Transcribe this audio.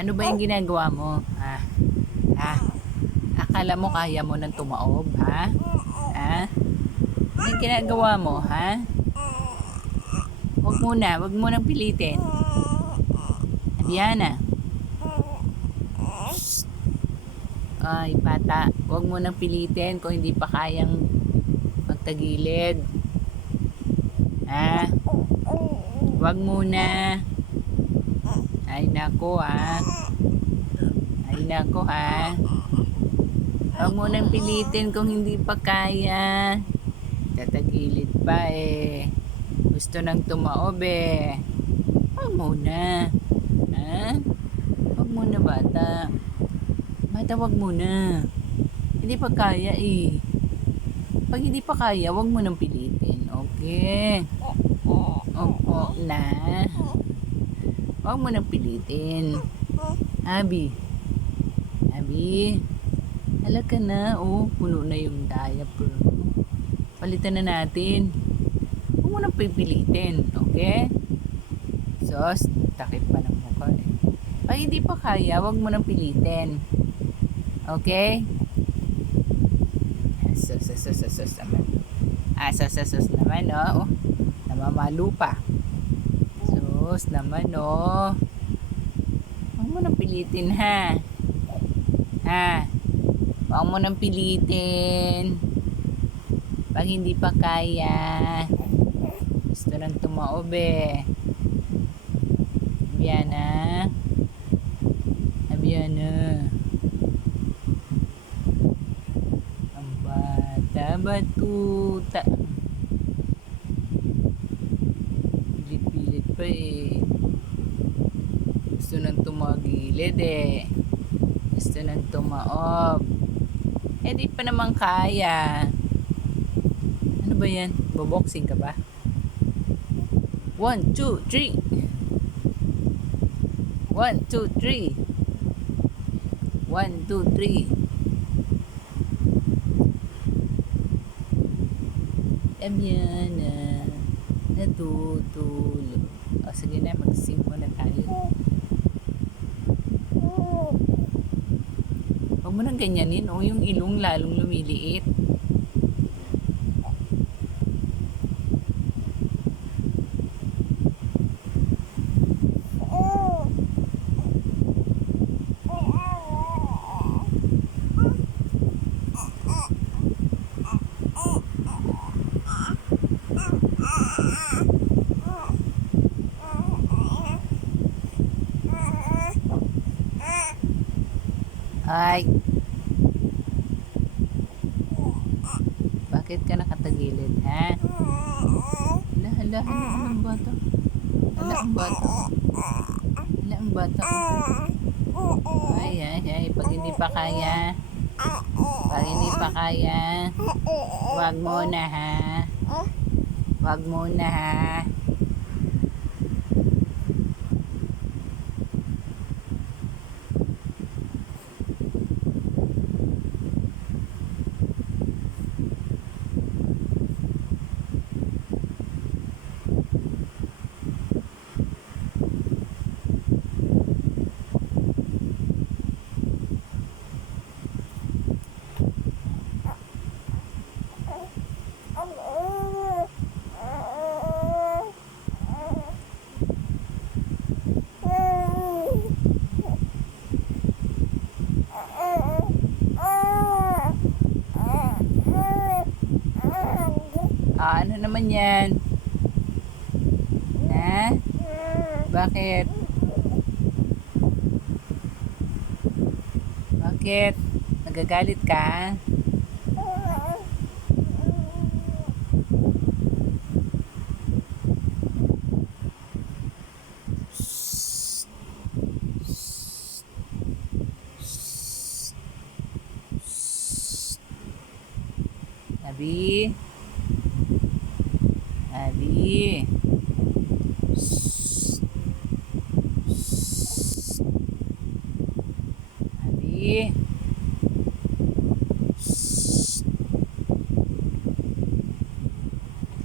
Ano ba yung ginagawa mo? Ha? Ha? Akala mo kaya mo nang tumaob, ha? Ha? Ano yung ginagawa mo, ha? Wag mo nang pilitin. Abiana. Ay, bata, wag mo nang pilitin kung hindi pa kayang magtagilid. Ha? Wag muna. Ay nako, ha? Ay nako, ha? Wag mo nang pilitin kung hindi pa kaya. Tatagilid pa eh. Gusto nang tumaob eh. Wag muna. Ha? Wag muna, bata. Bata, wag muna. Hindi pa kaya eh. Pag hindi pa kaya, wag mo nang pilitin. Okay? Opo na. Wag mo nang pilitin. Abi. Abi. Halaka na. Oh, puno na yung diaper. Palitan na natin. Huwag mo nang pipilitin. Okay? Sos, takip pa ng mukha eh. Pag hindi pa kaya, wag mo nang pilitin. Okay? Sos naman. Sos naman, oh. Namamalo pa. Sos naman, oh. Huwag mo nang pilitin, ha? Ha? Huwag mo nang pilitin. Pag hindi pa kaya, gusto nang tumaob eh. Abiana. Abiana. Ang bata batuta. Pilit-pilit pa eh. Gusto nang tumagilid eh. Gusto nang tumaob. Eh di pa naman kaya. Ano ba yan? Boboxing ka ba? 1, 2, 3. 1, 2, 3. 1, 2, 3. Abiana. Natutulog. O sige na, mag-sing muna tayo. Huwag mo nang ganyanin. O yung ilong lalong lumiliit. Ay, bakit ka nakatagilid, ha? Hala, ang bata. Hala, ang bata. Hala, ang bata. Ay, pag hindi pa kaya, wag muna, ha? Wag muna, ha? Ano naman yan? Ha? Bakit? Bakit? Nagagalit ka? Abi? Abi?